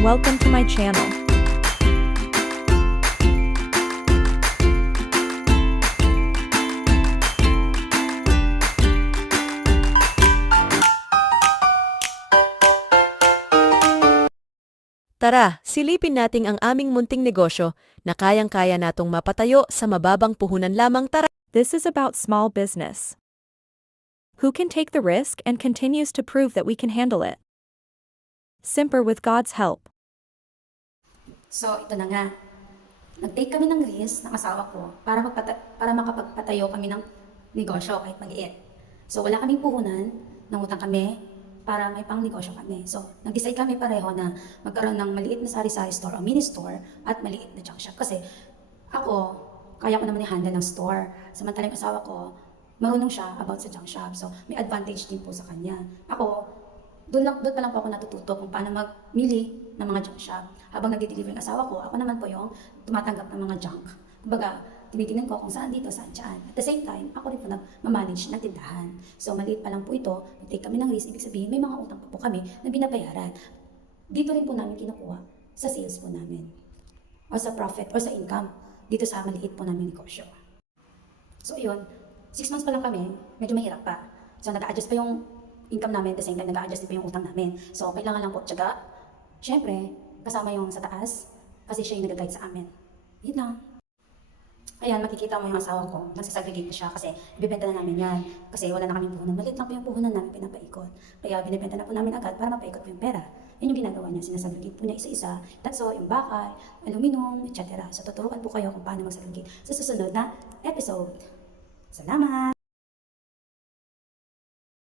Welcome to my channel. Tara, silipin natin ang aming munting negosyo na kayang-kaya natong mapatayo sa mababang puhunan lamang. Tara! This is about small business. Who can take the risk and continues to prove that we can handle it. Simper with God's help. So, ito na nga. Nag-take kami ng risk ng asawa ko para makapagpatayo kami ng negosyo kahit maliit. So, wala kaming puhunan, nangutang kami para may pang-negosyo kami. So, nag-decide kami pareho na magkaroon ng maliit na sari-sari store o mini store at maliit na junk shop. Kasi ako, kaya ko naman i-handle ng store. Samantalang asawa ko, marunong siya about sa junk shop. So, may advantage din po sa kanya. Ako, doon pa lang po ako natututo kung paano magmili ng mga junk shop. Habang nag-deliver yung asawa ko, ako naman po yung tumatanggap ng mga junk. Kumbaga, tinitingnan ko kung saan dito, saan dyan. At the same time, ako rin po nag-manage ng tindahan. So, maliit pa lang po ito. Nag-take kami ng risk. Ibig sabihin, may mga utang pa po kami na binabayaran. Dito rin po namin kinukuha sa sales po namin. O sa profit, or sa income. Dito sa maliit po namin negosyo. So, yun. 6 months pa lang kami, medyo mahirap pa. So, nag-a-adjust pa yung income namin, at the same time, nag-a-adjust din pa yung utang namin. So, kailangan lang po tiyaga. Siyempre, kasama yung sa taas, kasi siya yung nag-guide sa amin. Yun lang. Ayan, makikita mo yung asawa ko, nagsasagregate na siya kasi ibibenta na namin yan. Kasi wala na kaming puhunan. Maliit lang po yung puhunan namin pinapaikot. Kaya binibenta na po namin agad para mapaikot po yung pera. Yan yung ginagawa niya, sinasagregate po niya isa-isa. Tatso, yung bakal, aluminum, etc. So, tuturuan po kayo kung paano magsagregate sa susunod na episode. Salamat!